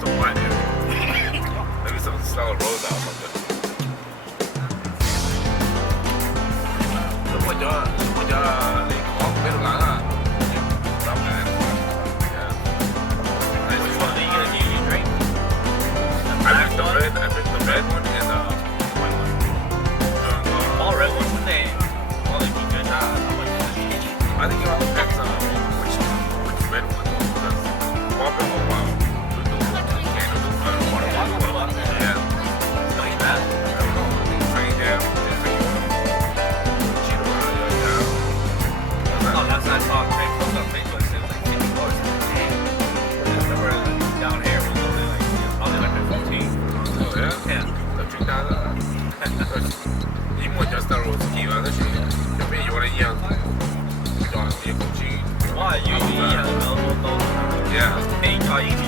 some wine here. Maybe some sour rosa or something. 如果叫那个贝鲁兰啊，咱们来。Which one do you drink? I picked the red one and the white one. All red ones, when they all they be good. How much is it each? I think it all depends on which red one though, because Walker we do can do water bottle. Yeah. Don't eat that. I don't know. I think train down. Cheat around, yeah. Oh, last time I saw a crate post on Facebook, it was like $50. Just remember down here was only like probably like 15. Oh yeah. Yeah. 나最大的，一摸就知道我自己玩的是，就跟有人一样，对吧？一口气。哇，有一样的都 Yeah. 可以搞一起